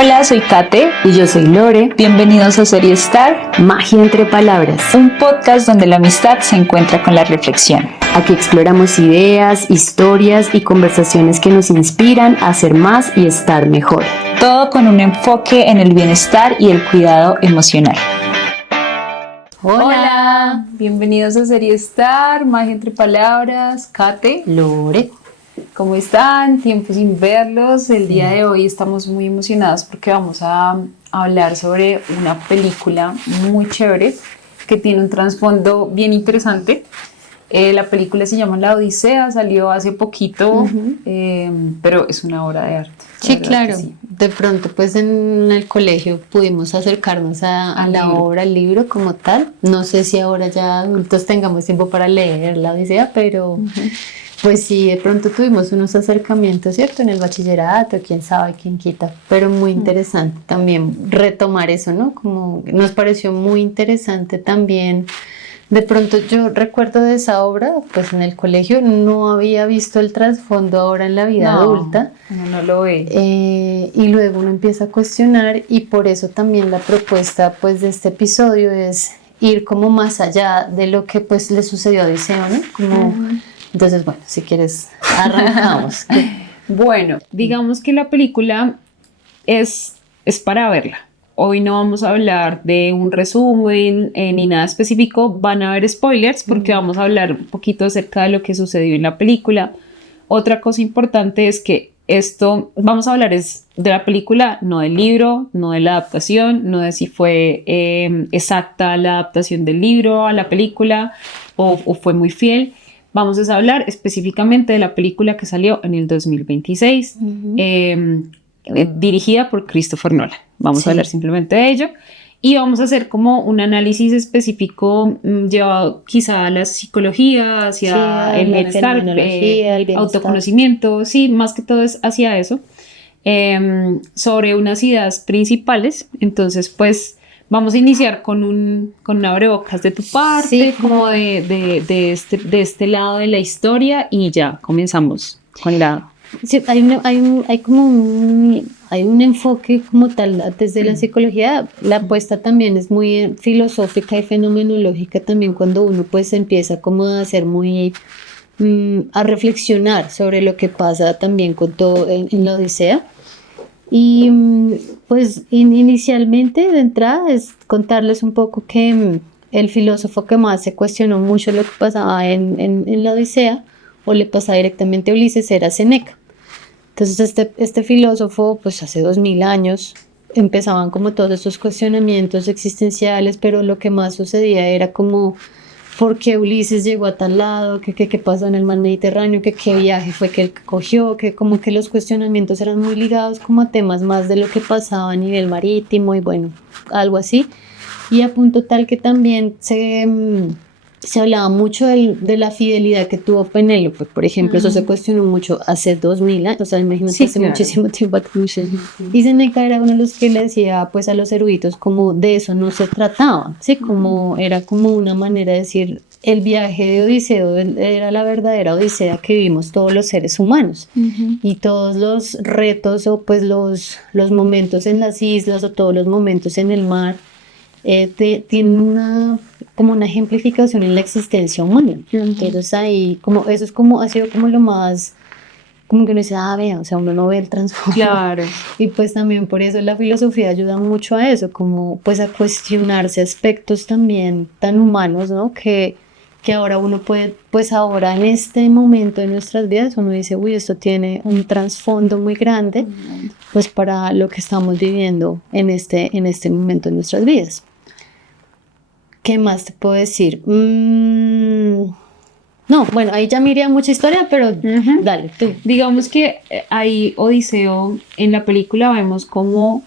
Hola, soy Kate. Y yo soy Lore. Bienvenidos a Serie Star, Magia entre palabras. un podcast donde la amistad se encuentra con la reflexión. Aquí exploramos ideas, historias y conversaciones que nos inspiran a ser más y estar mejor. Todo con un enfoque en el bienestar y el cuidado emocional. Hola. Bienvenidos a Serie Star, Magia entre palabras. Kate, Lore. ¿cómo están? Tiempo sin verlos. El día de hoy estamos muy emocionados porque vamos a hablar sobre una película muy chévere que tiene un trasfondo bien interesante. La película se llama La Odisea, salió hace poquito, pero es una obra de arte. Sí, claro. Sí. De pronto, pues en el colegio pudimos acercarnos a la obra, al libro como tal. No sé si ahora ya adultos tengamos tiempo para leer La Odisea, pero pues sí, de pronto tuvimos unos acercamientos, ¿cierto? En el bachillerato, quién sabe, quién quita. Pero muy interesante también retomar eso, ¿no? Como nos pareció muy interesante también. De pronto yo recuerdo de esa obra, pues en el colegio no había visto el trasfondo ahora en la vida adulta. No lo ve. Y luego uno empieza a cuestionar y por eso también la propuesta pues de este episodio es ir como más allá de lo que pues le sucedió a Odiseo, ¿no? Como, entonces bueno, si quieres arrancamos. Bueno, digamos que la película es para verla. Hoy no vamos a hablar de un resumen ni nada específico, van a haber spoilers porque vamos a hablar un poquito acerca de lo que sucedió en la película. Otra cosa importante es que esto, vamos a hablar es de la película, no del libro, no de la adaptación, no de si fue exacta la adaptación del libro a la película o fue muy fiel. Vamos a hablar específicamente de la película que salió en el 2026, dirigida por Christopher Nolan. Vamos a hablar simplemente de ello y vamos a hacer como un análisis específico llevado quizá a la psicología, hacia el bienestar, autoconocimiento, sí, más que todo es hacia eso, sobre unas ideas principales. Entonces, pues vamos a iniciar con un abrebocas de tu parte, como de este lado de la historia y ya comenzamos con la... Sí, hay un enfoque como tal desde la psicología. La apuesta también es muy filosófica y fenomenológica también cuando uno pues empieza como a hacer muy a reflexionar sobre lo que pasa también con todo en la Odisea. Y pues inicialmente de entrada es contarles un poco que el filósofo que más se cuestionó mucho lo que pasaba en la Odisea o le pasaba directamente a Ulises era Séneca. Entonces este filósofo pues hace 2000 años empezaban como todos estos cuestionamientos existenciales, pero lo que más sucedía era como ¿por qué Ulises llegó a tal lado? ¿Qué pasó en el mar Mediterráneo? ¿Qué viaje fue que él cogió? Que como que los cuestionamientos eran muy ligados como a temas más de lo que pasaba a nivel marítimo y bueno, algo así. Y a punto tal que también se hablaba mucho de la fidelidad que tuvo Penélope, por ejemplo. Eso se cuestionó mucho hace 2000 años, o sea, imagínate, hace muchísimo tiempo. Y Séneca era uno de los que le decía pues a los eruditos como de eso no se trataba, ¿sí? Como era como una manera de decir el viaje de Odiseo era la verdadera Odisea que vivimos todos los seres humanos, y todos los retos o pues los momentos en las islas o todos los momentos en el mar tienen como una ejemplificación en la existencia humana. Entonces ahí como eso es como ha sido como lo más como que uno dice vea, o sea, uno no ve el trasfondo. Claro. Y pues también por eso la filosofía ayuda mucho a eso, como pues a cuestionarse aspectos también tan humanos, ¿no? Que ahora uno puede, pues ahora en este momento de nuestras vidas uno dice, uy, esto tiene un trasfondo muy grande, pues para lo que estamos viviendo en este momento de nuestras vidas. ¿Qué más te puedo decir? No, bueno, ahí ya me iría mucha historia, pero dale, tú. Digamos que ahí Odiseo, en la película vemos como,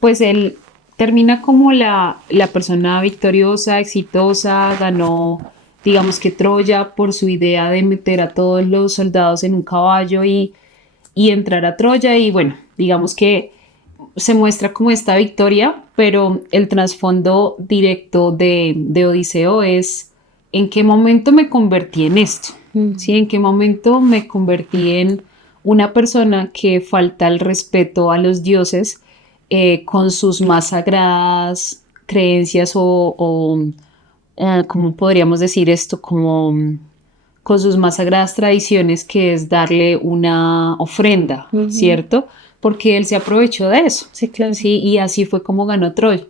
pues él termina como la persona victoriosa, exitosa, ganó, digamos que Troya por su idea de meter a todos los soldados en un caballo y entrar a Troya y bueno, digamos que se muestra como esta victoria, pero el trasfondo directo de Odiseo es en qué momento me convertí en esto, ¿sí? En qué momento me convertí en una persona que falta el respeto a los dioses con sus más sagradas creencias ¿cómo podríamos decir esto? Como con sus más sagradas tradiciones, que es darle una ofrenda, ¿cierto? Porque él se aprovechó de eso. Sí, claro. Sí, y así fue como ganó Troya.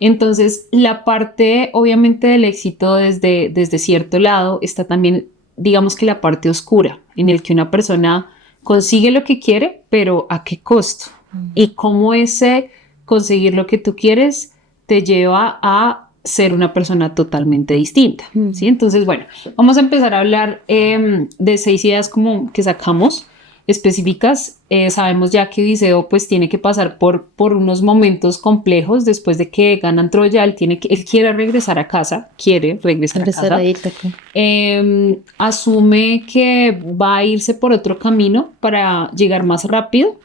Entonces, la parte, obviamente, del éxito desde cierto lado está también, digamos que la parte oscura, en el que una persona consigue lo que quiere, pero ¿a qué costo? Y cómo ese conseguir lo que tú quieres te lleva a ser una persona totalmente distinta, ¿sí? Entonces, bueno, vamos a empezar a hablar de 6 ideas como que sacamos específicas. Sabemos ya que Odiseo pues tiene que pasar por unos momentos complejos después de que ganan Troya. Él quiere regresar a casa, a Ítaca. Asume que va a irse por otro camino para llegar más rápido,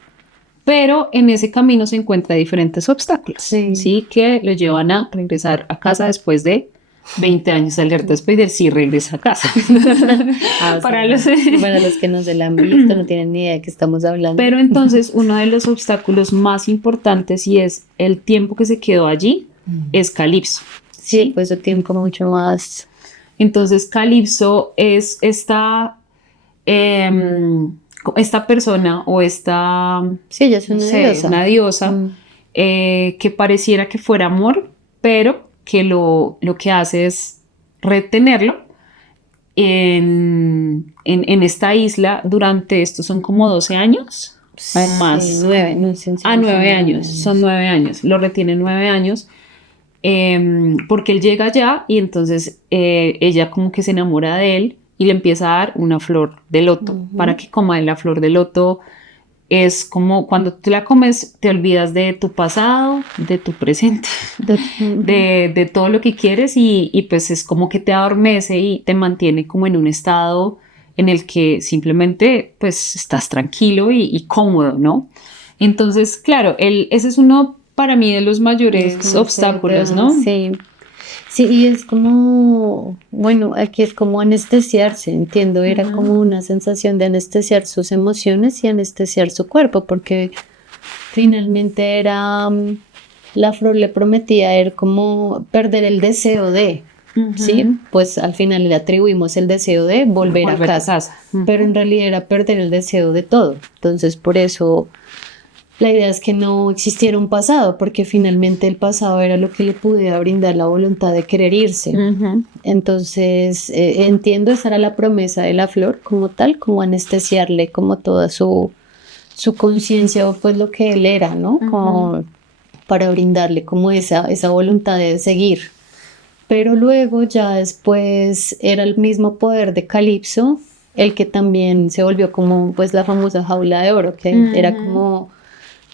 pero en ese camino se encuentra diferentes obstáculos, sí, que lo llevan a regresar a casa después de 20 años. Alerta spoiler, sí regresa a casa. Para los que no se la han visto, no tienen ni idea de qué estamos hablando. Pero entonces uno de los obstáculos más importantes, y es el tiempo que se quedó allí, es Calipso. Sí, pues eso tiene como mucho más. Entonces Calipso es esta persona o esta... Sí, ella es una diosa que pareciera que fuera amor, pero que lo que hace es retenerlo en esta isla durante, estos son como 12 años, más. 9, no sé. 9 años, son 9 años, lo retiene 9 años, porque él llega allá y entonces ella como que se enamora de él y le empieza a dar una flor de loto para que coma. La flor de loto es como cuando tú la comes, te olvidas de tu pasado, de tu presente, de todo lo que quieres, y pues es como que te adormece y te mantiene como en un estado en el que simplemente pues estás tranquilo y cómodo, ¿no? Entonces, claro, ese es uno para mí de los mayores obstáculos, ¿no? Sí. Sí, y es como, bueno, aquí es como anestesiarse, entiendo, era como una sensación de anestesiar sus emociones y anestesiar su cuerpo, porque finalmente era, la flor le prometía a él como perder el deseo de, ¿sí? Pues al final le atribuimos el deseo de volver a casa. Pero en realidad era perder el deseo de todo, entonces por eso... La idea es que no existiera un pasado, porque finalmente el pasado era lo que le pudiera brindar la voluntad de querer irse. Entonces, entiendo, esa era la promesa de la flor como tal, como anestesiarle como toda su conciencia, o pues lo que él era, ¿no? Como para brindarle como esa voluntad de seguir. Pero luego ya después era el mismo poder de Calipso, el que también se volvió como pues la famosa jaula de oro, que era como...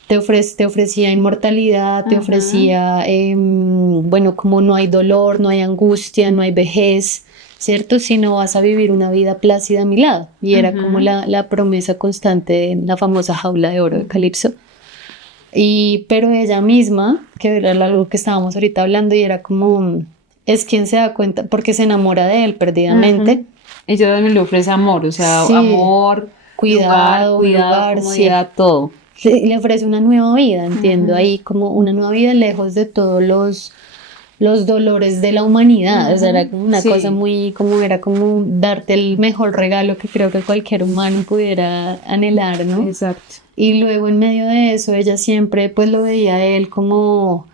Te ofrecía inmortalidad, te ofrecía, bueno, como no hay dolor, no hay angustia, no hay vejez, ¿cierto? Sino vas a vivir una vida plácida a mi lado. Y era como la promesa constante de la famosa jaula de oro de Calipso. Pero ella misma, que era algo que estábamos ahorita hablando, y era como, es quien se da cuenta, porque se enamora de él perdidamente. Ella también le ofrece amor, o sea, amor, cuidado, lugar, comodidad, todo. Le ofrece una nueva vida, entiendo, ahí como una nueva vida lejos de todos los dolores de la humanidad. O sea, era como una cosa muy, como era como darte el mejor regalo que creo que cualquier humano pudiera anhelar, ¿no? Exacto. Y luego en medio de eso ella siempre pues lo veía a él como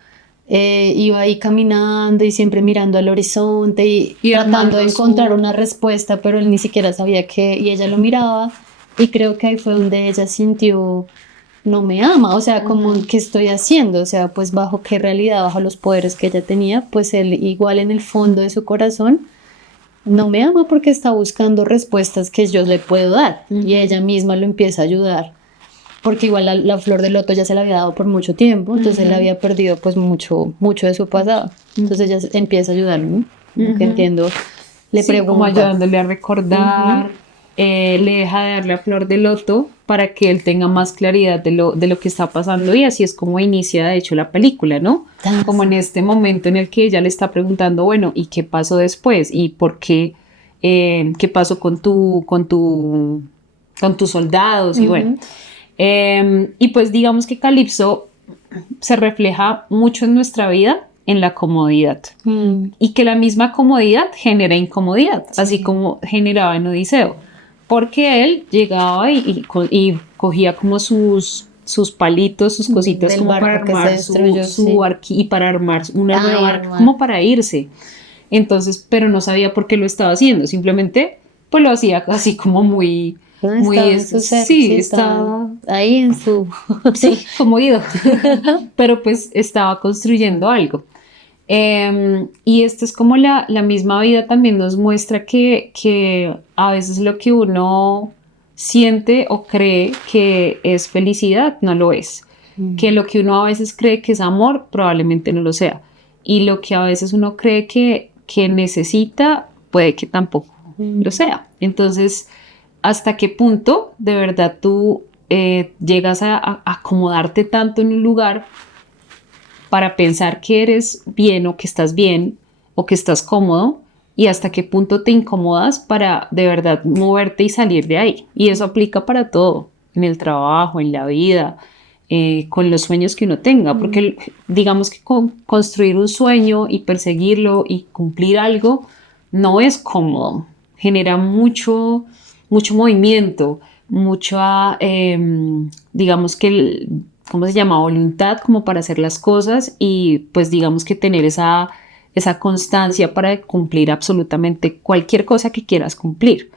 iba ahí caminando y siempre mirando al horizonte y tratando de encontrar una respuesta, pero él ni siquiera sabía qué, y ella lo miraba, y creo que ahí fue donde ella sintió: no me ama, o sea, como, ¿qué estoy haciendo? O sea, pues bajo qué realidad, bajo los poderes que ella tenía, pues él igual en el fondo de su corazón no me ama, porque está buscando respuestas que yo le puedo dar, y ella misma lo empieza a ayudar, porque igual la flor de loto ya se la había dado por mucho tiempo, entonces él había perdido pues mucho de su pasado, entonces ella empieza a ayudarlo, ¿no? Que entiendo, le pregunta, como ayudándole a recordar, le deja de dar la flor de loto para que él tenga más claridad de lo que está pasando, y así es como inicia de hecho la película, ¿no? Como en este momento en el que ella le está preguntando, bueno, ¿y qué pasó después? ¿Y por qué? ¿Qué pasó con tus soldados? Y bueno, y pues digamos que Calipso se refleja mucho en nuestra vida en la comodidad y que la misma comodidad genera incomodidad, así como generaba en Odiseo, porque él llegaba y cogía como sus palitos, sus cositas como para armar y para armar una nueva barca, como para irse. Entonces, pero no sabía por qué lo estaba haciendo, simplemente pues lo hacía así como muy... estaba ahí en su... Sí, como ido. Pero pues estaba construyendo algo. Y esto es como la misma vida también nos muestra que a veces lo que uno siente o cree que es felicidad no lo es. Que lo que uno a veces cree que es amor probablemente no lo sea. Y lo que a veces uno cree que necesita puede que tampoco lo sea. Entonces, ¿hasta qué punto de verdad tú llegas a acomodarte tanto en un lugar para pensar que eres bien o que estás bien o que estás cómodo? Y hasta qué punto te incomodas para de verdad moverte y salir de ahí. Y eso aplica para todo, en el trabajo, en la vida, con los sueños que uno tenga, porque digamos que construir un sueño y perseguirlo y cumplir algo no es cómodo, genera mucho movimiento, mucha, digamos que, ¿cómo se llama? Voluntad como para hacer las cosas y pues digamos que tener esa constancia para cumplir absolutamente cualquier cosa que quieras cumplir.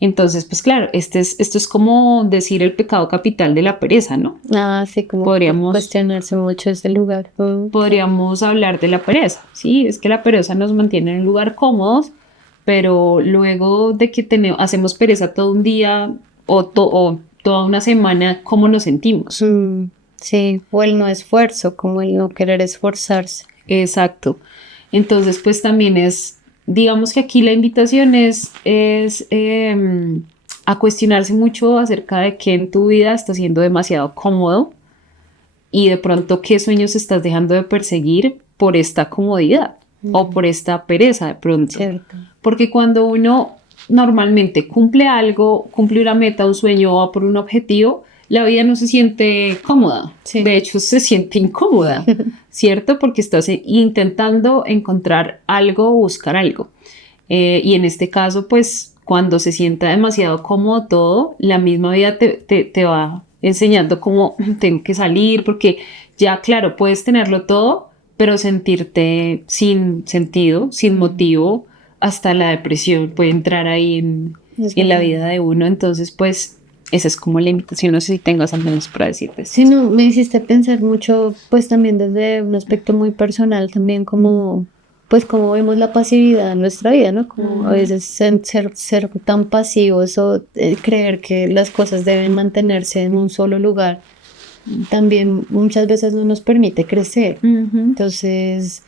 Entonces, pues claro, esto es como decir el pecado capital de la pereza, ¿no? Sí, como podríamos cuestionarse mucho ese lugar. Podríamos hablar de la pereza, sí, es que la pereza nos mantiene en un lugar cómodos, pero luego de que hacemos pereza todo un día o toda una semana, ¿cómo nos sentimos? Sí, o el no esfuerzo, como el no querer esforzarse. Exacto. Entonces, pues también digamos que aquí la invitación es a cuestionarse mucho acerca de qué en tu vida está siendo demasiado cómodo y de pronto qué sueños estás dejando de perseguir por esta comodidad o por esta pereza de pronto. Cierto. Porque cuando uno normalmente cumple algo, cumple una meta, un sueño o va por un objetivo, la vida no se siente cómoda. Sí. De hecho, se siente incómoda, ¿cierto? Porque estás intentando encontrar algo o buscar algo. Y en este caso, pues, cuando se sienta demasiado cómodo todo, la misma vida te va enseñando cómo tengo que salir, porque ya, claro, puedes tenerlo todo, pero sentirte sin sentido, sin motivo, hasta la depresión puede entrar ahí en la vida de uno. Entonces, pues, esa es como la invitación. No sé si tengas algo más para decirte. Sí, no, me hiciste pensar mucho, pues también desde un aspecto muy personal, también como, pues como vemos la pasividad en nuestra vida, ¿no? Como a veces ser tan pasivos o creer que las cosas deben mantenerse en un solo lugar, también muchas veces no nos permite crecer. Entonces,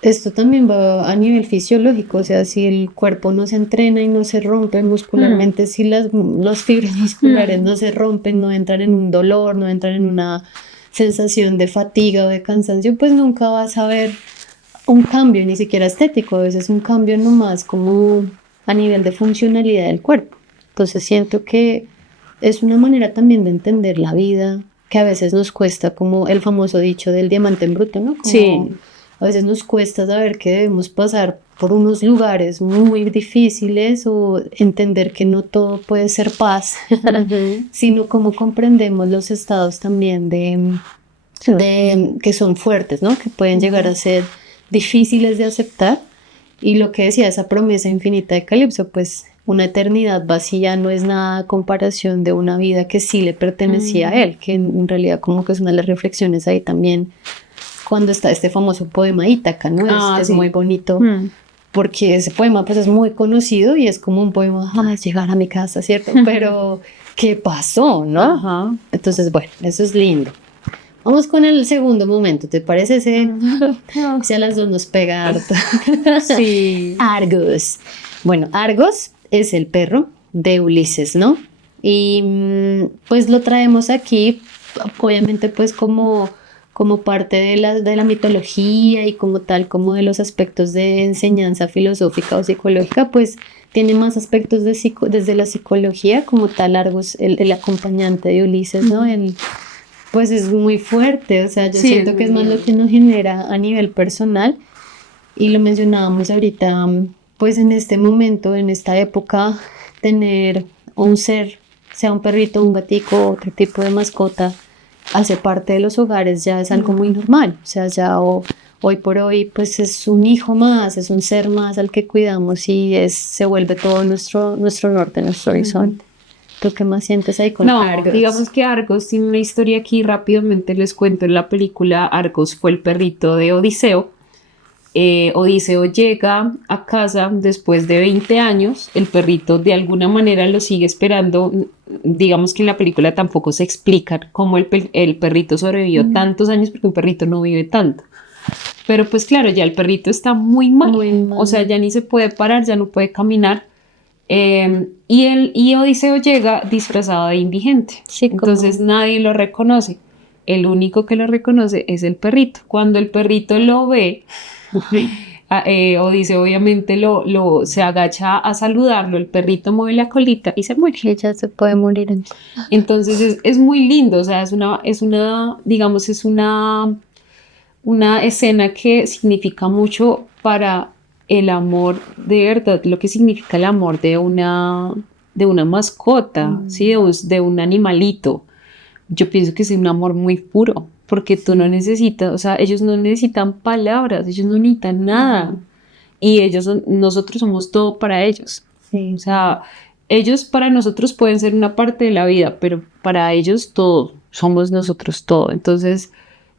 esto también va a nivel fisiológico, o sea, si el cuerpo no se entrena y no se rompe muscularmente, si los fibras musculares no se rompen, no entran en un dolor, no entran en una sensación de fatiga o de cansancio, pues nunca vas a ver un cambio, ni siquiera estético, a veces un cambio nomás como a nivel de funcionalidad del cuerpo. Entonces siento que es una manera también de entender la vida, que a veces nos cuesta, como el famoso dicho del diamante en bruto, ¿no? Como sí. A veces nos cuesta saber que debemos pasar por unos lugares muy difíciles o entender que no todo puede ser paz, sino como comprendemos los estados también de que son fuertes, ¿no? Que pueden llegar a ser difíciles de aceptar. Y lo que decía esa promesa infinita de Calipso, pues una eternidad vacía no es nada a comparación de una vida que sí le pertenecía a él, que en realidad como que es una de las reflexiones ahí también cuando está este famoso poema Ítaca, ¿no? Es muy bonito, porque ese poema pues es muy conocido y es como un poema, llegar a mi casa, ¿cierto? Pero, ¿qué pasó, no? Ajá. Entonces, bueno, eso es lindo. Vamos con el segundo momento, ¿te parece? Si a las dos nos pega harto. Sí. Argos. Bueno, Argos es el perro de Ulises, ¿no? Y pues lo traemos aquí, obviamente pues como parte de la mitología y como tal, como de los aspectos de enseñanza filosófica o psicológica, pues tiene más aspectos desde la psicología, como tal Argos, el acompañante de Ulises, ¿no? Pues es muy fuerte, o sea, yo Sí, siento es que es muy más lo lindo. que nos genera a nivel personal y lo mencionábamos ahorita, pues en este momento, en esta época, tener un ser, sea un perrito, un gatico, otro tipo de mascota, hace parte de los hogares ya es algo muy normal, o sea, ya hoy por hoy pues es un hijo más, es un ser más al que cuidamos y se vuelve todo nuestro norte, nuestro horizonte. ¿Tú qué más sientes ahí con No, Argos? digamos que Argos tiene una historia aquí, rápidamente les cuento. En la película Argos fue el perrito de Odiseo. Odiseo llega a casa después de 20 años, el perrito de alguna manera lo sigue esperando. Digamos que en la película tampoco se explica cómo el perrito sobrevivió tantos años, porque un perrito no vive tanto. Pero pues claro, ya el perrito está muy mal, Muy o sea, mal. ya ni se puede parar, ya no puede caminar. Y Odiseo llega disfrazado de indigente, Sí, entonces como nadie lo reconoce. El único que lo reconoce es el perrito. Cuando el perrito lo ve, Odiseo obviamente se agacha a saludarlo, el perrito mueve la colita y se muere. que ya se puede morir. Entonces es muy lindo, o sea, digamos, es una escena que significa mucho para el amor de verdad, lo que significa el amor de una mascota, ¿sí? De un animalito. Yo pienso que es un amor muy puro, porque tú no necesitas, o sea, ellos no necesitan palabras, ellos no necesitan nada. Y nosotros somos todo para ellos. Sí. O sea, ellos para nosotros pueden ser una parte de la vida, pero para ellos todo, somos nosotros todo. Entonces,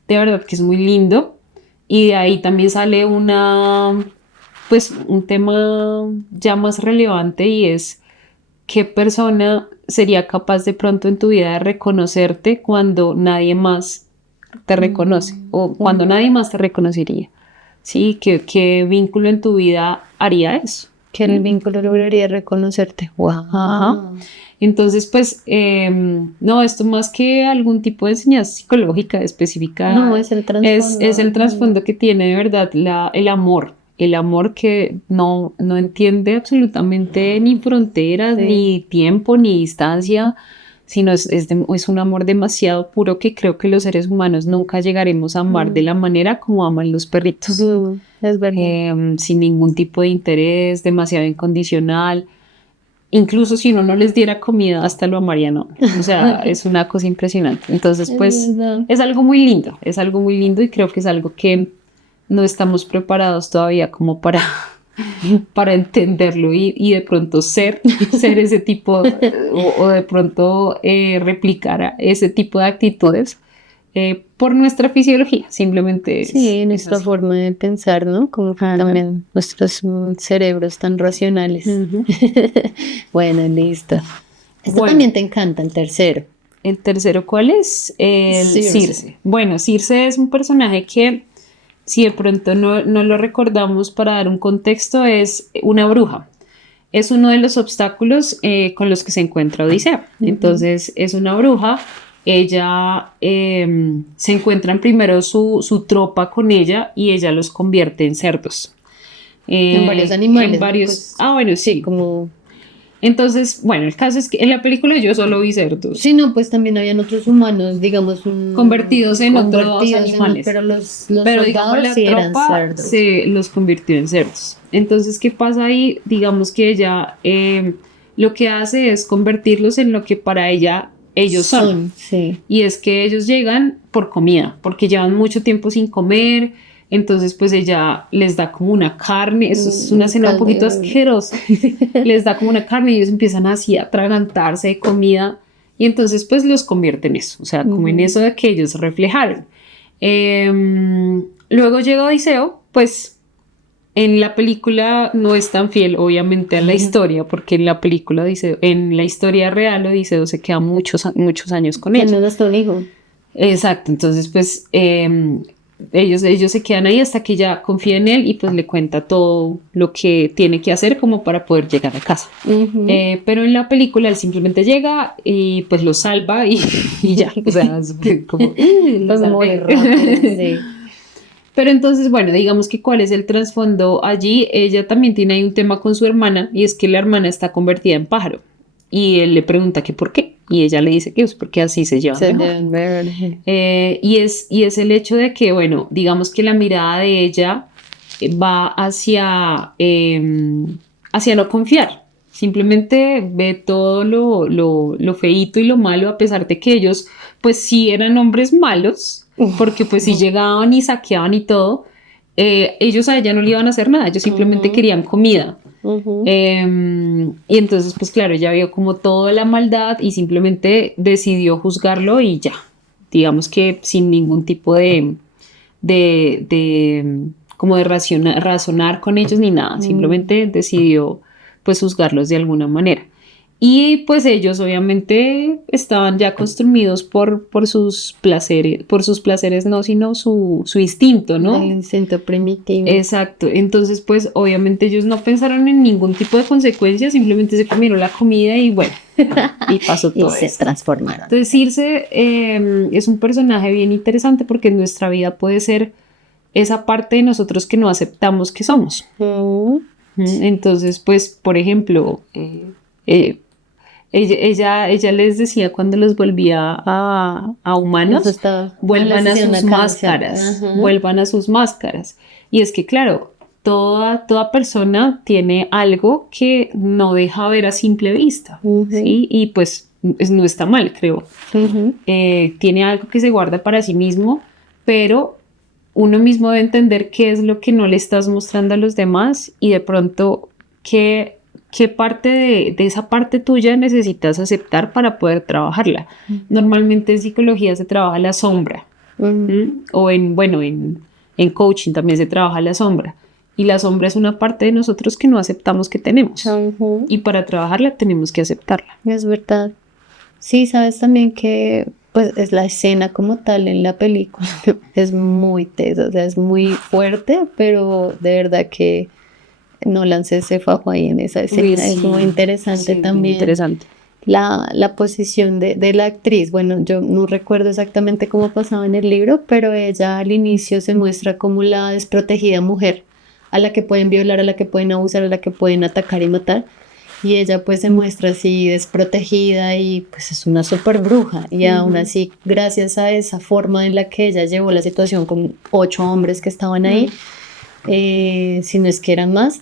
de verdad que es muy lindo. Y de ahí también sale pues un tema ya más relevante y es qué persona sería capaz de pronto en tu vida de reconocerte cuando nadie más te reconoce o cuando nadie más te reconocería. Sí, ¿qué vínculo en tu vida haría eso? Que el vínculo lograría reconocerte. ¡Wow! Ajá. Entonces, pues, no, esto más que algún tipo de enseñanza psicológica específica, No, es el trasfondo. es el trasfondo que tiene de verdad el amor que no entiende absolutamente ni fronteras, Sí. ni tiempo, ni distancia, sino es un amor demasiado puro que creo que los seres humanos nunca llegaremos a amar de la manera como aman los perritos. Es verdad. Sin ningún tipo de interés, demasiado incondicional. Incluso si uno no les diera comida, hasta lo amarían, ¿no? O sea, es una cosa impresionante. Entonces, Es pues, verdad. es algo muy lindo y creo que es algo que no estamos preparados todavía como para entenderlo y de pronto ser ese tipo o de pronto replicar ese tipo de actitudes por nuestra fisiología, simplemente Sí, es nuestra así. forma de pensar, ¿no? Como que también nuestros cerebros tan racionales. Ujú. Bueno, listo. Esto Bueno, también te encanta, el tercero. el tercero, ¿cuál es? El Circe. Circe. Bueno, Circe es un personaje que, si de pronto no lo recordamos para dar un contexto, es una bruja. Es uno de los obstáculos con los que se encuentra Odiseo. Entonces, es una bruja. Ella se encuentran primero su tropa con ella y ella los convierte en cerdos. En varios animales, En ¿no? varios. Pues, Bueno, sí. como... Entonces, bueno, el caso es que en la película yo solo vi cerdos. Sí, no, pues también habían otros humanos, digamos, Convertidos en otros convertidos animales. pero los Pero digamos soldados la sí eran tropa cerdos. se los convirtió en cerdos. Entonces, ¿qué pasa ahí? Digamos que ella lo que hace es convertirlos en lo que para ella ellos son. Sí. Y es que ellos llegan por comida, porque llevan mucho tiempo sin comer. Entonces, pues ella les da como una carne, eso es una escena un poquito asquerosa. Les da como una carne y ellos empiezan así a atragantarse de comida. Y entonces, pues los convierte en eso, o sea, como en eso de que ellos reflejaron. Luego llega Odiseo, pues en la película no es tan fiel, obviamente, a la historia, porque en la película Odiseo, en la historia real, Odiseo se queda muchos años con Que ella. no es un hijo. Exacto, entonces pues ellos se quedan ahí hasta que ella confía en él y pues le cuenta todo lo que tiene que hacer como para poder llegar a casa. Pero en la película él simplemente llega y pues lo salva y ya, o sea, es como... Pues muy rápido, sí. Pero entonces, bueno, digamos que cuál es el trasfondo allí. Ella también tiene ahí un tema con su hermana y es que la hermana está convertida en pájaro. y él le pregunta que por qué, y ella le dice que es porque así se llevan Se mejor. deben ver. Y es el hecho de que, bueno, digamos que la mirada de ella va hacia no confiar. Simplemente ve todo lo feíto y lo malo, a pesar de que ellos, pues sí eran hombres malos, porque pues sí llegaban y saqueaban y todo. Ellos a ella no le iban a hacer nada, ellos simplemente querían comida. Y entonces, pues claro, ella vio como toda la maldad y simplemente decidió juzgarlo y ya, digamos que sin ningún tipo como de razonar con ellos ni nada, simplemente decidió pues juzgarlos de alguna manera. Y pues ellos obviamente estaban ya consumidos por sus placeres no, sino su instinto, ¿no? El instinto primitivo. Exacto, entonces pues obviamente ellos no pensaron en ningún tipo de consecuencias, simplemente se comieron la comida y bueno, y pasó Y todo se esto. transformaron. Entonces Circe es un personaje bien interesante porque en nuestra vida puede ser esa parte de nosotros que no aceptamos que somos. Entonces pues por ejemplo, ella les decía cuando los volvía a humanos, vuelvan a sus máscaras, vuelvan a sus máscaras. Y es que claro, toda persona tiene algo que no deja ver a simple vista, ¿sí? Y pues no está mal, creo. Tiene algo que se guarda para sí mismo, pero uno mismo debe entender qué es lo que no le estás mostrando a los demás y de pronto qué parte de esa parte tuya necesitas aceptar para poder trabajarla. Normalmente en psicología se trabaja la sombra. O en coaching también se trabaja la sombra. Y la sombra es una parte de nosotros que no aceptamos que tenemos. Y para trabajarla tenemos que aceptarla. Es verdad. Sí, sabes también que pues es la escena como tal en la película. Es muy tesa, o sea, es muy fuerte, pero de verdad que Nolan se fajó ahí en esa escena. Sí, es muy interesante también. Interesante. La posición de la actriz. Bueno, yo no recuerdo exactamente cómo pasaba en el libro, pero ella al inicio se muestra como la desprotegida mujer a la que pueden violar, a la que pueden abusar, a la que pueden atacar y matar. Y ella pues se muestra así desprotegida y pues es una súper bruja. Y aún así, gracias a esa forma en la que ella llevó la situación con 8 hombres que estaban ahí, si no es que eran más,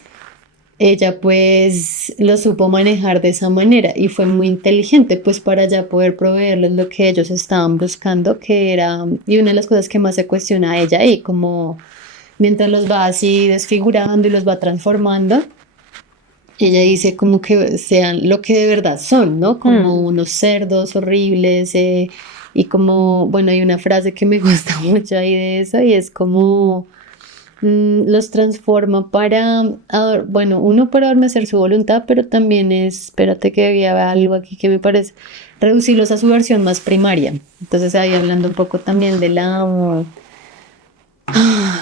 ella pues lo supo manejar de esa manera y fue muy inteligente pues para ya poder proveerles lo que ellos estaban buscando, que era, y una de las cosas que más se cuestiona a ella ahí, como mientras los va así desfigurando y los va transformando, ella dice como que sean lo que de verdad son, ¿no? Como unos cerdos horribles y como, bueno, hay una frase que me gusta mucho ahí de eso y es como los transforma para, bueno, uno para adormecer su voluntad, pero también es, espérate que había algo aquí que me parece, reducirlos a su versión más primaria. Entonces ahí hablando un poco también de la,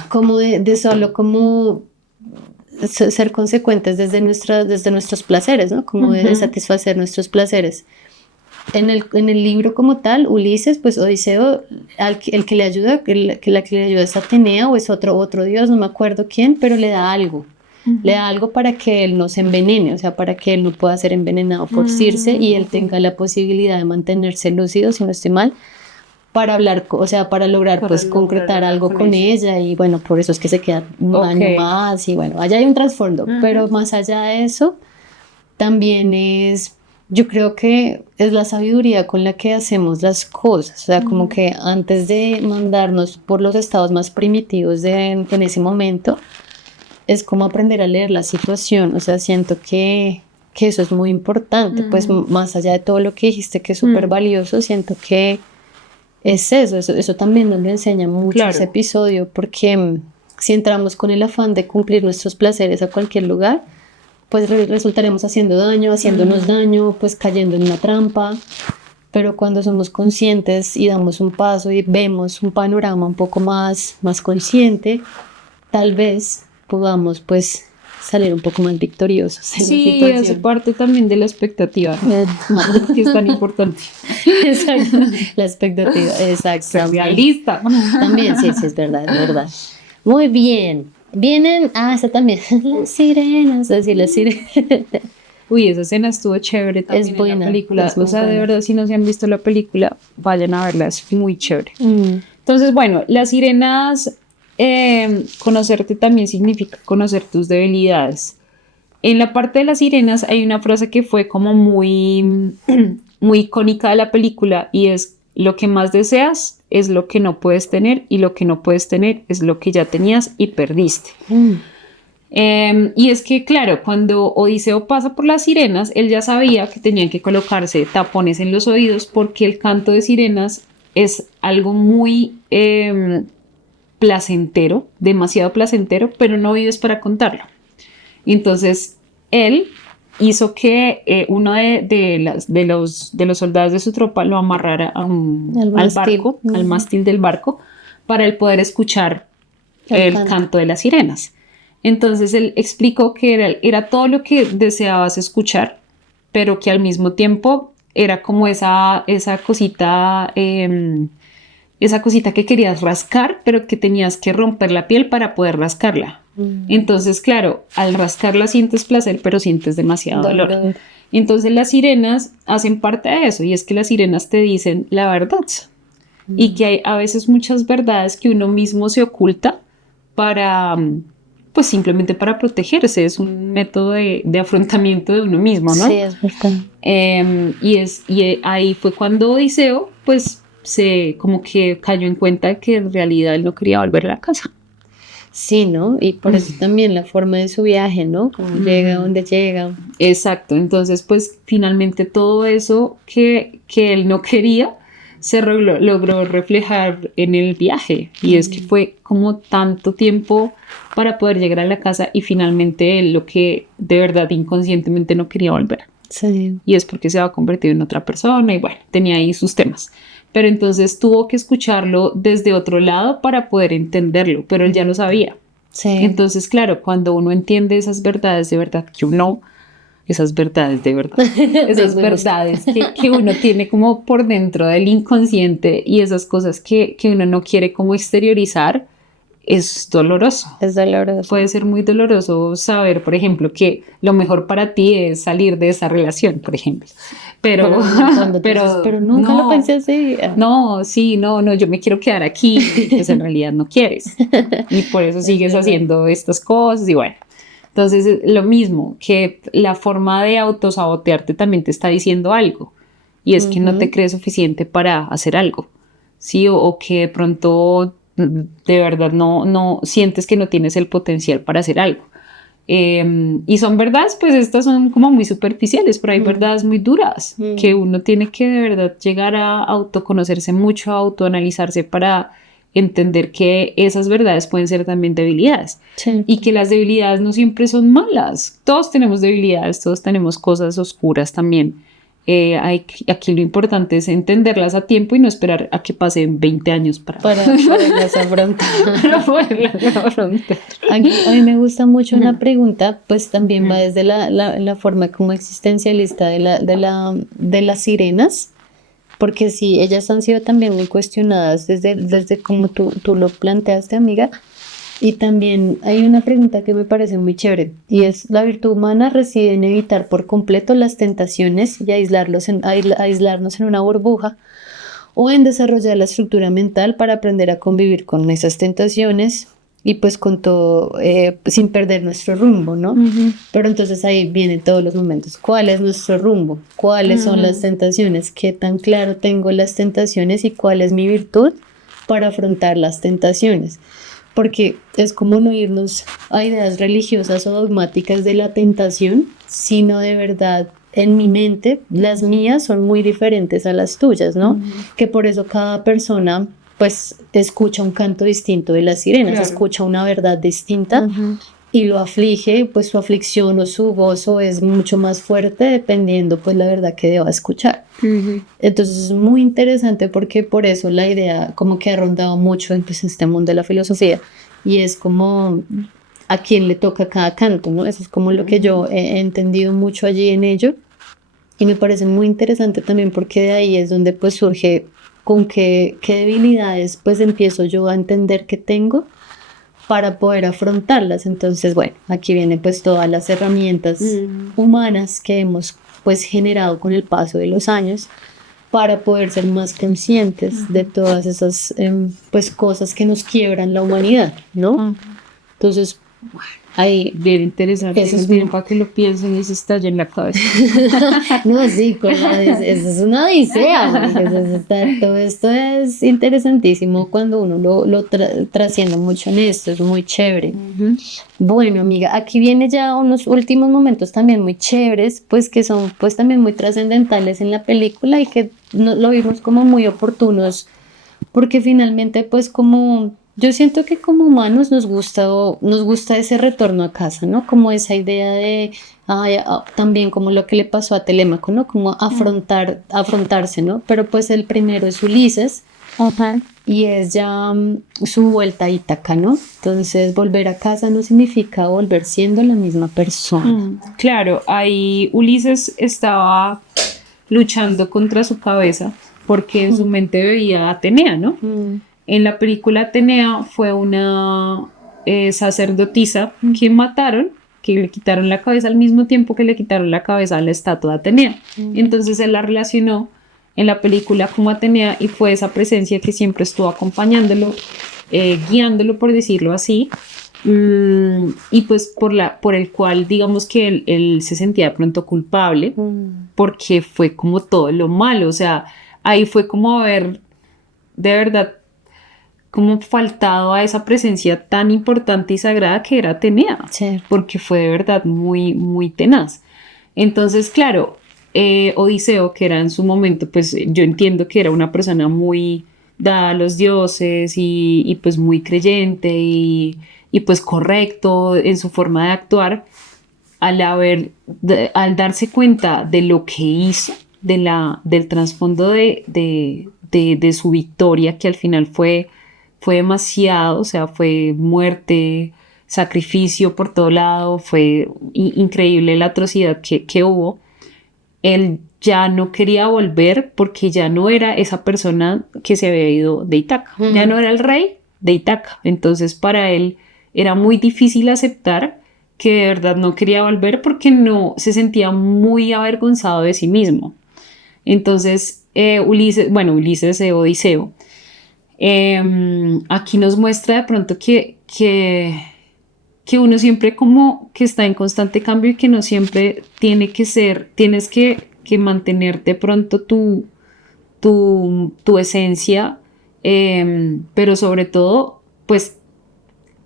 como de solo como ser consecuentes desde nuestros placeres, ¿no? Como de satisfacer nuestros placeres. En el libro como tal, Ulises, pues Odiseo, el que le ayuda, la que le ayuda es Atenea o es otro dios, no me acuerdo quién, pero le da algo. Le da algo para que él no se envenene, o sea, para que él no pueda ser envenenado por Circe y él tenga la posibilidad de mantenerse lúcido, si no estoy mal, para hablar, o sea, para lograr pues concretar algo con ella y bueno, por eso es que se queda un año más y bueno, allá hay un trasfondo, pero más allá de eso, también es, yo creo que es la sabiduría con la que hacemos las cosas, o sea, como que antes de mandarnos por los estados más primitivos en ese momento, es como aprender a leer la situación, o sea, siento que eso es muy importante, pues más allá de todo lo que dijiste que es súper valioso, siento que es eso también nos lo enseña mucho ese episodio, porque si entramos con el afán de cumplir nuestros placeres a cualquier lugar, pues resultaremos haciendo daño, haciéndonos daño, pues cayendo en una trampa, pero cuando somos conscientes y damos un paso y vemos un panorama un poco más consciente, tal vez podamos pues salir un poco más victoriosos. Sí, hace parte también de la expectativa, que es tan importante. Exacto, la expectativa, exacto. Ser realista. También, sí, es verdad. Muy bien. Vienen, esa también, las sirenas, así las sirenas. Uy, esa escena estuvo chévere también en buena, la película. es muy O sea, de buena. verdad, si no se han visto la película, vayan a verla, es muy chévere. Entonces, bueno, las sirenas, conocerte también significa conocer tus debilidades. En la parte de las sirenas hay una frase que fue como muy, muy icónica de la película y es: lo que más deseas es lo que no puedes tener y lo que no puedes tener es lo que ya tenías y perdiste. Y es que, claro, cuando Odiseo pasa por las sirenas, él ya sabía que tenían que colocarse tapones en los oídos porque el canto de sirenas es algo muy placentero, demasiado placentero, pero no vives para contarlo. Entonces, él hizo que uno de los soldados de su tropa lo amarrara al barco, al mástil del barco, para él poder escuchar el canto de las sirenas. Entonces él explicó que era todo lo que deseabas escuchar, pero que al mismo tiempo era como esa cosita que querías rascar, pero que tenías que romper la piel para poder rascarla. Entonces, claro, al rascarla sientes placer, pero sientes demasiado dolor. Entonces las sirenas hacen parte de eso, y es que las sirenas te dicen la verdad. Y que hay a veces muchas verdades que uno mismo se oculta para, pues simplemente para protegerse. Es un método de afrontamiento de uno mismo, ¿no? Sí, es verdad. Y ahí fue cuando Odiseo, pues, se como que cayó en cuenta de que en realidad él no quería volver a la casa. Sí, ¿no? Y por eso también la forma de su viaje, ¿no? Cómo llega, dónde llega. Exacto. Entonces, pues, finalmente todo eso que él no quería se logró reflejar en el viaje. Y es que fue como tanto tiempo para poder llegar a la casa y finalmente él lo que de verdad inconscientemente no quería volver. Sí. Y es porque se va a convertir en otra persona y bueno, tenía ahí sus temas. Pero entonces tuvo que escucharlo desde otro lado para poder entenderlo, pero él ya lo sabía. Sí. Entonces, claro, cuando uno entiende esas verdades de verdad que uno, esas verdades de verdad, esas verdades que uno tiene como por dentro del inconsciente y esas cosas que uno no quiere como exteriorizar, es doloroso. Es doloroso. Puede ser muy doloroso saber, por ejemplo, que lo mejor para ti es salir de esa relación, por ejemplo. Pero nunca lo pensé así. No, sí, no, yo me quiero quedar aquí, pues en realidad no quieres. Y por eso sigues haciendo estas cosas y bueno. Entonces, lo mismo, que la forma de autosabotearte también te está diciendo algo. Y es que no te crees suficiente para hacer algo. Sí, o que de pronto de verdad no sientes que no tienes el potencial para hacer algo. Y son verdades, pues estas son como muy superficiales, pero hay verdades muy duras que uno tiene que de verdad llegar a autoconocerse mucho, a autoanalizarse para entender que esas verdades pueden ser también debilidades. Sí. Y que las debilidades no siempre son malas. Todos tenemos debilidades, todos tenemos cosas oscuras también. Aquí lo importante es entenderlas a tiempo y no esperar a que pasen 20 años para poderlas afrontar. A mí me gusta mucho una pregunta, pues también va desde la forma como existencialista de las sirenas, porque sí, ellas han sido también muy cuestionadas desde como tú lo planteaste, amiga. Y también hay una pregunta que me parece muy chévere y es: ¿la virtud humana reside en evitar por completo las tentaciones y aislarnos en una burbuja, o en desarrollar la estructura mental para aprender a convivir con esas tentaciones y pues con todo, sin perder nuestro rumbo, ¿no? Pero entonces ahí vienen todos los momentos. ¿Cuál es nuestro rumbo? ¿Cuáles son las tentaciones? ¿Qué tan claro tengo las tentaciones y cuál es mi virtud para afrontar las tentaciones? Porque es como no irnos a ideas religiosas o dogmáticas de la tentación, sino de verdad, en mi mente, las mías son muy diferentes a las tuyas, ¿no? Que por eso cada persona, pues, escucha un canto distinto de las sirenas, escucha una verdad distinta y lo aflige, pues su aflicción o su gozo es mucho más fuerte dependiendo, pues, la verdad que deba escuchar. Entonces es muy interesante porque por eso la idea como que ha rondado mucho en pues, este mundo de la filosofía, y es como a quién le toca cada canto, ¿no? Eso es como lo que yo he entendido mucho allí en ello, y me parece muy interesante también porque de ahí es donde pues surge con qué debilidades pues empiezo yo a entender que tengo para poder afrontarlas. Entonces, bueno, aquí vienen pues todas las herramientas humanas que hemos pues generado con el paso de los años para poder ser más conscientes de todas esas pues cosas que nos quiebran la humanidad, ¿no? Entonces, ahí Bien interesante. eso es bien para que lo piensen y se estalle en la cabeza. no, sí, eso es una odisea, marica, todo esto es interesantísimo cuando uno lo trasciende mucho en esto, es muy chévere. Bueno, amiga, aquí viene ya unos últimos momentos también muy chéveres, pues que son pues también muy trascendentales en la película y que lo vimos como muy oportunos, porque finalmente pues como yo siento que como humanos nos gusta ese retorno a casa, ¿no? Como esa idea de también como lo que le pasó a Telémaco, ¿no? Como afrontarse, ¿no? Pero pues el primero es Ulises. Y es ya su vuelta a Ítaca, ¿no? Entonces volver a casa no significa volver siendo la misma persona. Claro, ahí Ulises estaba luchando contra su cabeza porque en su mente veía a Atenea, ¿no? En la película Atenea fue una sacerdotisa que mataron, que le quitaron la cabeza al mismo tiempo que le quitaron la cabeza a la estatua de Atenea. Entonces él la relacionó en la película como Atenea y fue esa presencia que siempre estuvo acompañándolo, guiándolo, por decirlo así, y pues por el cual digamos que él se sentía de pronto culpable porque fue como todo lo malo, o sea, ahí fue como haber de verdad como faltado a esa presencia tan importante y sagrada que era Atenea, Sí. porque fue de verdad muy, muy tenaz. Entonces, claro, Odiseo, que era en su momento, pues yo entiendo que era una persona muy dada a los dioses y pues muy creyente y pues correcto en su forma de actuar, al darse cuenta de lo que hizo, del trasfondo de su victoria, que al final fue demasiado, o sea, fue muerte, sacrificio por todo lado, fue increíble la atrocidad que hubo. Él ya no quería volver porque ya no era esa persona que se había ido de Ítaca, ya no era el rey de Ítaca. Entonces para él era muy difícil aceptar que de verdad no quería volver porque no se sentía muy avergonzado de sí mismo. Entonces Odiseo, aquí nos muestra de pronto que uno siempre como que está en constante cambio y que no siempre tienes que mantener de pronto tu esencia, pero sobre todo, pues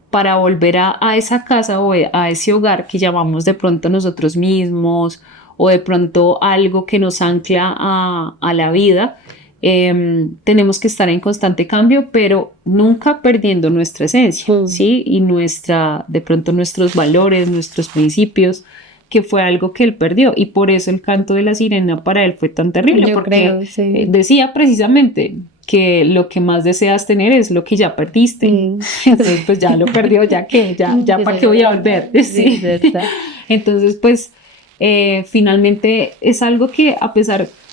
para volver a esa casa o a ese hogar que llamamos de pronto nosotros mismos o de pronto algo que nos ancla a la vida, tenemos que estar en constante cambio, pero nunca perdiendo nuestra esencia, ¿sí? Y de pronto nuestros valores, nuestros principios, que fue algo que él perdió. Y por eso el canto de la sirena para él fue tan terrible, porque creo, sí. decía precisamente que lo que más deseas tener es lo que ya perdiste. Entonces, pues ya lo perdió, ya para qué voy a volver. Sí. Entonces, pues finalmente es algo que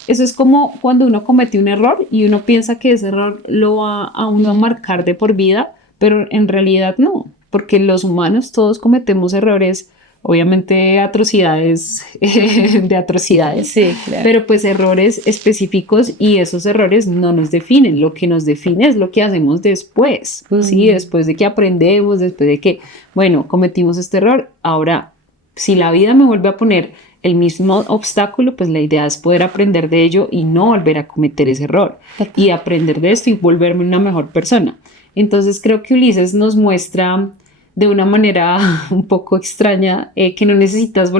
eso es como cuando uno comete un error y uno piensa que ese error lo va a uno a marcar de por vida, pero en realidad no, porque los humanos todos cometemos errores, obviamente atrocidades de atrocidades, sí, claro. Pero pues errores específicos y esos errores no nos definen, lo que nos define es lo que hacemos después, ¿sí? Después de que aprendemos, después de que, bueno, cometimos este error, ahora si la vida me vuelve a poner el mismo obstáculo, pues la idea es poder aprender de ello y no volver a cometer ese error y aprender de esto y volverme una mejor persona. Entonces creo que Ulises nos muestra de una manera un poco extraña que no necesitas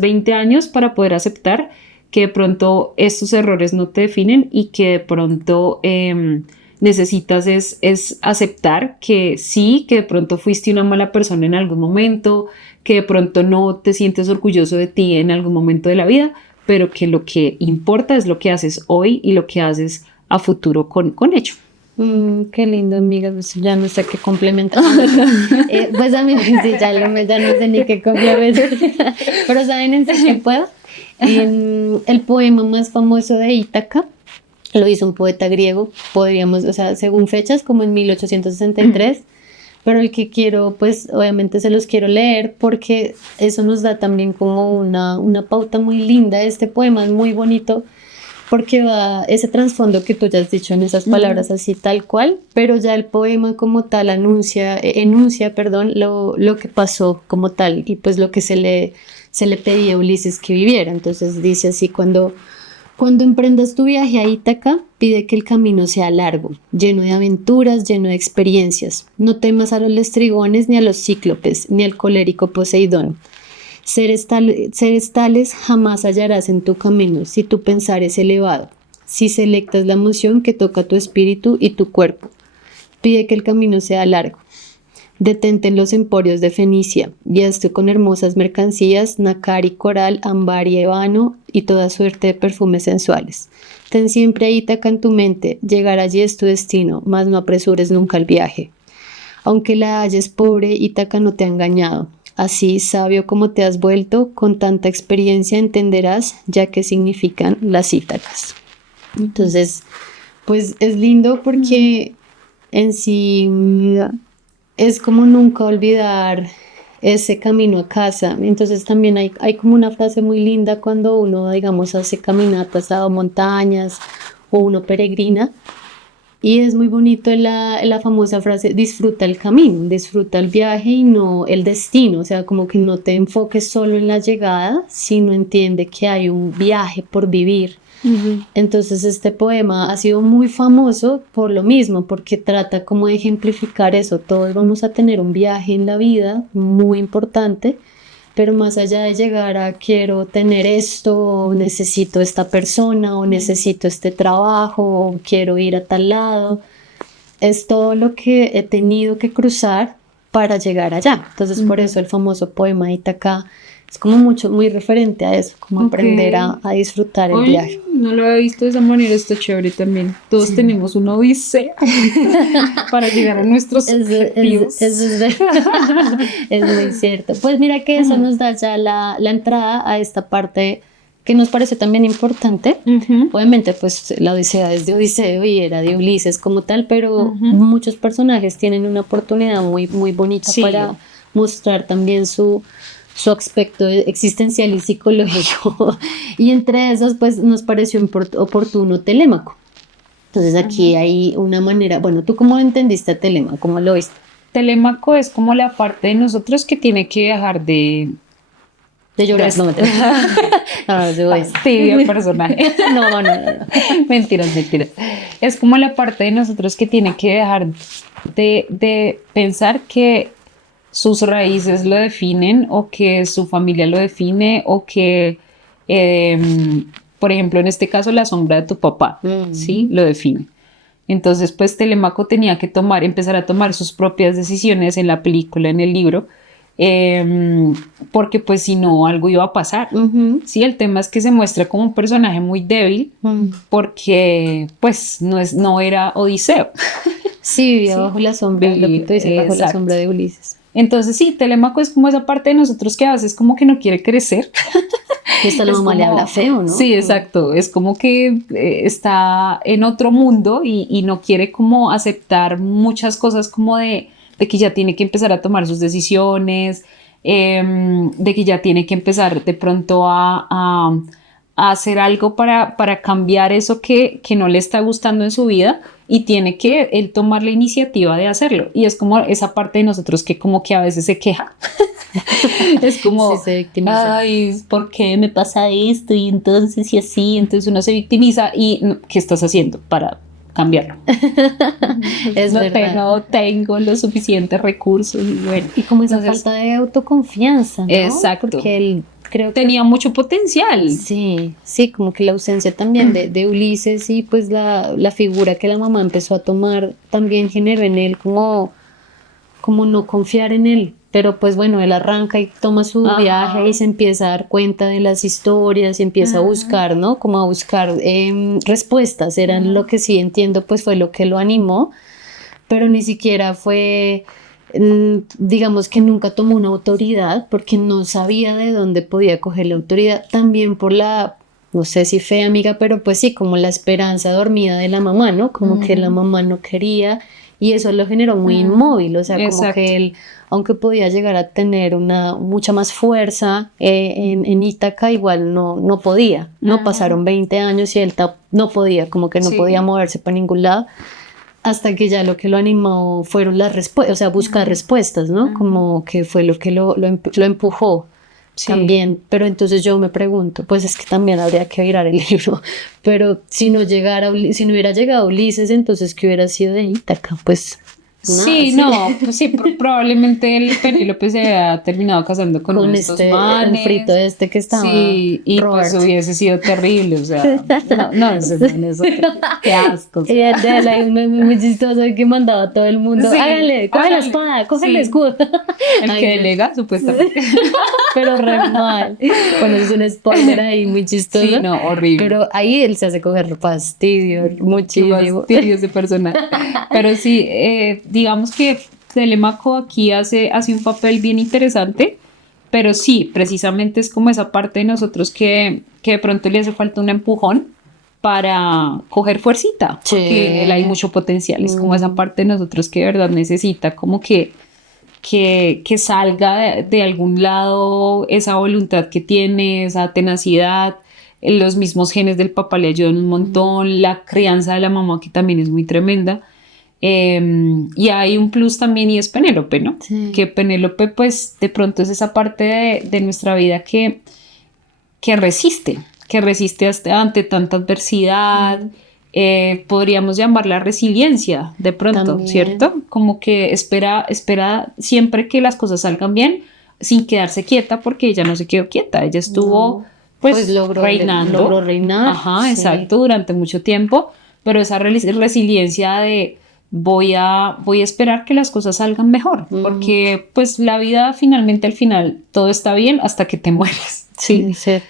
20 años para poder aceptar que de pronto estos errores no te definen y que de pronto necesitas es aceptar que sí, que de pronto fuiste una mala persona en algún momento, que de pronto no te sientes orgulloso de ti en algún momento de la vida, pero que lo que importa es lo que haces hoy y lo que haces a futuro con ello. Qué lindo, amiga, pues ya no sé qué complementar. Pues a mí sí, ya no sé ni qué complementar. Pero ¿saben en qué puedo? El poema más famoso de Ítaca lo hizo un poeta griego, según fechas, como en 1863. pero el que quiero, pues obviamente se los quiero leer porque eso nos da también como una pauta muy linda. Este poema es muy bonito porque va ese trasfondo que tú ya has dicho en esas palabras así tal cual, pero ya el poema como tal enuncia, perdón, lo que pasó como tal y pues lo que se le pedía a Ulises que viviera. Entonces dice así: cuando emprendas tu viaje a Ítaca, pide que el camino sea largo, lleno de aventuras, lleno de experiencias. No temas a los lestrigones, ni a los cíclopes, ni al colérico Poseidón. Seres tales jamás hallarás en tu camino si tu pensar es elevado, si selectas la emoción que toca tu espíritu y tu cuerpo. Pide que el camino sea largo. Detente en los emporios de Fenicia, guíaste con hermosas mercancías, nácar y coral, ámbar y ébano y toda suerte de perfumes sensuales. Ten siempre a Ítaca en tu mente, llegar allí es tu destino, mas no apresures nunca el viaje. Aunque la halles pobre, Ítaca no te ha engañado. Así, sabio como te has vuelto, con tanta experiencia entenderás ya qué significan las Ítacas. Entonces, pues es lindo porque en sí es como nunca olvidar ese camino a casa. Entonces también hay como una frase muy linda cuando uno, digamos, hace caminatas a montañas o uno peregrina. Y es muy bonito la famosa frase: disfruta el camino, disfruta el viaje y no el destino. O sea, como que no te enfoques solo en la llegada, sino entiende que hay un viaje por vivir. Entonces este poema ha sido muy famoso por lo mismo, porque trata como de ejemplificar eso. Todos vamos a tener un viaje en la vida muy importante, pero más allá de llegar a quiero tener esto, o necesito esta persona, o necesito este trabajo, o quiero ir a tal lado, es todo lo que he tenido que cruzar para llegar allá. Entonces por eso el famoso poema Ítaca es como muy referente a eso, como aprender a disfrutar el viaje. No lo había visto de esa manera, está chévere también. Todos tenemos una odisea para llegar a nuestros objetivos. Es muy cierto. Pues mira que eso nos da ya la entrada a esta parte que nos parece también importante. Obviamente pues la Odisea es de Odiseo y era de Ulises como tal, pero muchos personajes tienen una oportunidad muy, muy bonita para mostrar también su aspecto existencial y psicológico. Y entre esos pues nos pareció oportuno Telémaco. Entonces aquí hay una manera, bueno, ¿tú cómo entendiste a Telémaco? ¿Cómo lo viste? Telémaco es como la parte de nosotros que tiene que dejar de llorar. No, fastidio el personaje. No. Mentiras. Es como la parte de nosotros que tiene que dejar de pensar que sus raíces lo definen, o que su familia lo define, o que, por ejemplo, en este caso, la sombra de tu papá, ¿sí? Lo define. Entonces, pues Telémaco tenía que empezar a tomar sus propias decisiones en la película, en el libro, porque pues si no, algo iba a pasar. Sí, el tema es que se muestra como un personaje muy débil, porque pues no era Odiseo. Sí, vivía bajo la sombra, lo que tú dices, bajo la sombra de Ulises. Entonces sí, Telémaco es como esa parte de nosotros que a veces como que no quiere crecer. Y hasta la mamá le habla feo, ¿no? Sí, exacto. Es como que está en otro mundo y no quiere como aceptar muchas cosas, como de que ya tiene que empezar a tomar sus decisiones, de que ya tiene que empezar de pronto a hacer algo para cambiar eso que no le está gustando en su vida, y tiene que él tomar la iniciativa de hacerlo. Y es como esa parte de nosotros que como que a veces se queja. Es como, sí, se victimiza. Ay, ¿por qué me pasa esto? Y entonces, y así, entonces uno se victimiza. ¿Y qué estás haciendo para cambiarlo? No tengo los suficientes recursos. Y bueno, y como esa falta de autoconfianza, ¿no? Exacto. Porque él creo que tenía mucho potencial. Sí, como que la ausencia también de Ulises y pues la figura que la mamá empezó a tomar también generó en él como no confiar en él. Pero pues bueno, él arranca y toma su viaje y se empieza a dar cuenta de las historias y empieza a buscar, ¿no? Como a buscar respuestas. Eran lo que sí entiendo, pues fue lo que lo animó, pero ni siquiera fue, digamos que nunca tomó una autoridad porque no sabía de dónde podía coger la autoridad. También por no sé si fe, amiga, pero pues sí, como la esperanza dormida de la mamá, ¿no? Como que la mamá no quería y eso lo generó muy inmóvil, o sea, como Exacto. que él, aunque podía llegar a tener mucha más fuerza en Ítaca, igual no podía, ¿no? Pasaron 20 años y él no podía, como que no Sí. podía moverse para ningún lado, hasta que ya lo que lo animó fueron las respuestas, o sea, buscar respuestas, ¿no? Como que fue lo que lo empujó. Sí. También, pero entonces yo me pregunto, pues es que también habría que virar el libro, pero si no hubiera llegado Ulises, entonces ¿qué hubiera sido de Ítaca? Pues nada, Sí, no, pues sí, probablemente el Penélope se ha terminado casando con uno de estos el manes. frito este que estaba Sí, y Robert. pues hubiese sido terrible, o sea, no, eso, qué asco. O sea. Y de la muy chistoso que mandaba a todo el mundo, Sí, hágale, coge la hágale. espada, coge el Sí. escudo. El Ay, que no. delega, supuestamente. Pero re mal. Bueno, es un spoiler ahí muy chistoso. Sí, no, horrible. Pero ahí él se hace coger fastidio, Qué muchísimo. fastidio ese personaje. Pero sí, digamos que Telemaco aquí hace un papel bien interesante, pero sí, precisamente es como esa parte de nosotros que de pronto le hace falta un empujón para coger fuercita, Sí. porque él hay mucho potencial, es como esa parte de nosotros que de verdad necesita como que salga de algún lado esa voluntad que tiene, esa tenacidad. Los mismos genes del papá le ayudan un montón, la crianza de la mamá que también es muy tremenda. Y hay un plus también y es Penélope, ¿no? Sí. Que Penélope pues de pronto es esa parte de nuestra vida que resiste ante tanta adversidad. Podríamos llamarla resiliencia de pronto, También. ¿cierto? Como que espera siempre que las cosas salgan bien sin quedarse quieta, porque ella no se quedó quieta, ella estuvo pues logró reinar. Ajá, Sí. exacto, durante mucho tiempo, pero esa resiliencia de voy a esperar que las cosas salgan mejor, porque pues la vida finalmente al final todo está bien hasta que te mueres. Sí, cierto.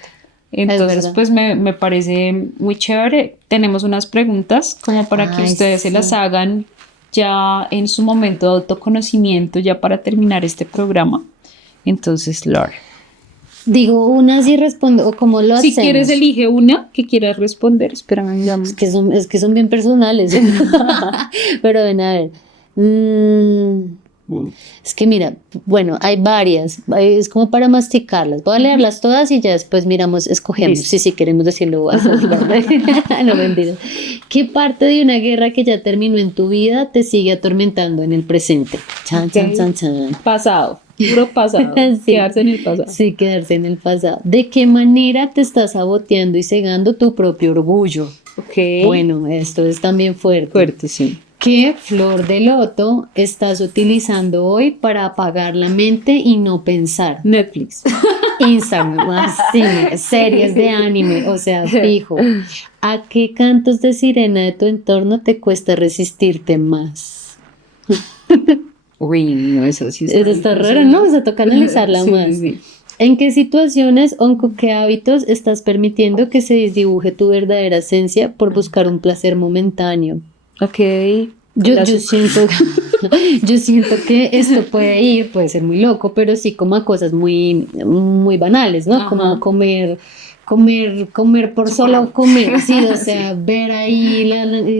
Entonces, pues me parece muy chévere. Tenemos unas preguntas como para que Ay, ustedes se sí. las hagan ya en su momento de autoconocimiento, ya para terminar este programa. Entonces, Laura. Digo unas y respondo, o como lo Si hacemos. quieres, elige una que quieras responder. Espérame, ya. Es que son bien personales. Pero ven a ver. Es que mira, bueno, hay varias. Es como para masticarlas. Voy a leerlas todas y ya después miramos, escogemos. Listo. Si queremos decirlo. No, mentira. ¿Qué parte de una guerra que ya terminó en tu vida te sigue atormentando en el presente? Chan, chan, chan, chan. Pasado. Puro pasado. Sí. Quedarse en el pasado. Sí, quedarse en el pasado. ¿De qué manera te estás saboteando y cegando tu propio orgullo? Ok. Bueno, esto es también fuerte. Fuerte, sí. ¿Qué flor de loto estás utilizando hoy para apagar la mente y no pensar? Netflix. Instagram, así, series de anime, o sea, fijo. ¿A qué cantos de sirena de tu entorno te cuesta resistirte más? Uy, no, eso sí Eso está raro, ¿no? O sea, toca analizarla Sí, más. sí. ¿En qué situaciones o con qué hábitos estás permitiendo que se desdibuje tu verdadera esencia por buscar un placer momentáneo? Ok. Yo siento que esto puede ser muy loco, pero sí como a cosas muy, muy banales, ¿no? Ajá. Como comer por solo comer, sí, o sea, ver ahí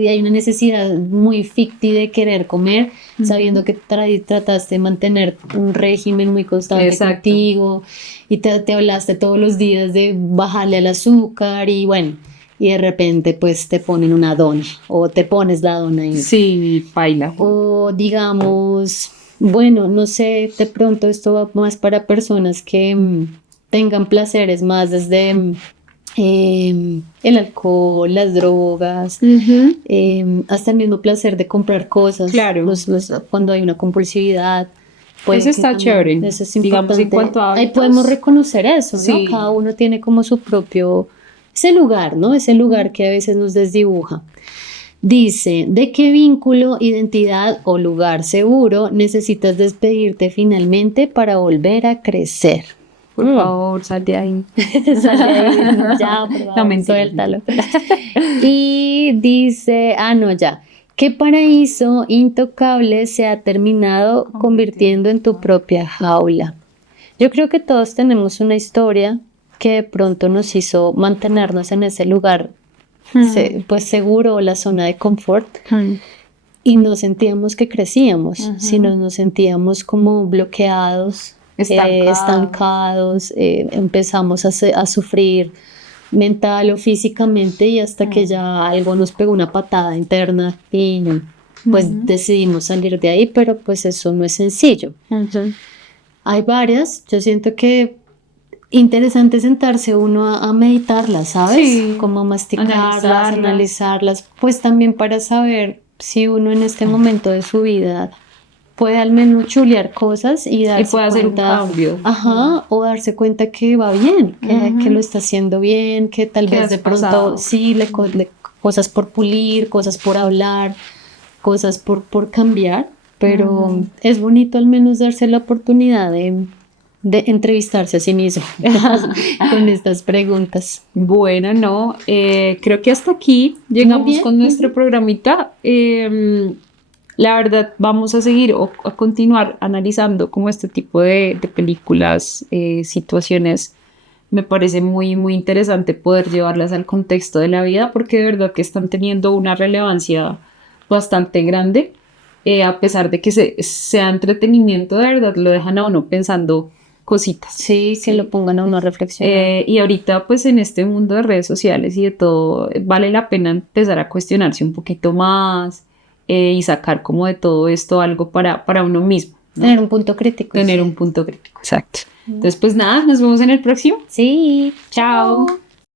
hay una necesidad muy ficti de querer comer, sabiendo que trataste de mantener un régimen muy constante Exacto. contigo y te hablaste todos los días de bajarle al azúcar y bueno, y de repente pues te ponen una dona o te pones la dona ahí. Sí, paila. O digamos, bueno, no sé, de pronto esto va más para personas que tengan placeres más desde el alcohol, las drogas, hasta el mismo placer de comprar cosas. Claro. Cuando hay una compulsividad. Pues Eso está chévere. Eso es Digamos, importante. en cuanto a Ahí hábitos. podemos reconocer eso, ¿no? Sí. Cada uno tiene como su propio, ese lugar, ¿no? Ese lugar que a veces nos desdibuja. Dice, ¿de qué vínculo, identidad o lugar seguro necesitas despedirte finalmente para volver a crecer? Por favor, sal de ahí. Sal de ahí, ya, por favor, No, mentira. suéltalo. Y dice, ya. ¿Qué paraíso intocable se ha terminado convirtiendo en tu propia jaula? Yo creo que todos tenemos una historia que de pronto nos hizo mantenernos en ese lugar pues seguro, o la zona de confort. y no sentíamos que crecíamos, Ujú. sino nos sentíamos como bloqueados, estancados, empezamos a sufrir mental o físicamente y hasta que ya algo nos pegó una patada interna y pues decidimos salir de ahí, pero pues eso no es sencillo. Hay varias, yo siento que interesante sentarse uno a meditarlas, ¿sabes? Sí. Como masticarlas, analizarlas, pues también para saber si uno en este momento de su vida puede al menos chulear cosas y darse puede hacer un cuenta, cambio. o darse cuenta que va bien, que lo está haciendo bien, que tal ¿Qué vez has de pronto pasado? sí cosas por pulir, cosas por hablar, cosas por cambiar, pero es bonito al menos darse la oportunidad de entrevistarse a sí mismo con estas preguntas. Bueno, no, creo que hasta aquí llegamos bien. con nuestro programita. La verdad, vamos a seguir o a continuar analizando como este tipo de películas, situaciones. Me parece muy, muy interesante poder llevarlas al contexto de la vida porque de verdad que están teniendo una relevancia bastante grande. A pesar de que sea entretenimiento, de verdad lo dejan a uno pensando cositas. Sí, que lo pongan a uno a reflexionar. Y ahorita pues en este mundo de redes sociales y de todo, vale la pena empezar a cuestionarse un poquito más, y sacar como de todo esto algo para uno mismo, ¿no? Tener un punto crítico. Tener un punto crítico, exacto. Entonces pues nada, nos vemos en el próximo. Sí, Chao.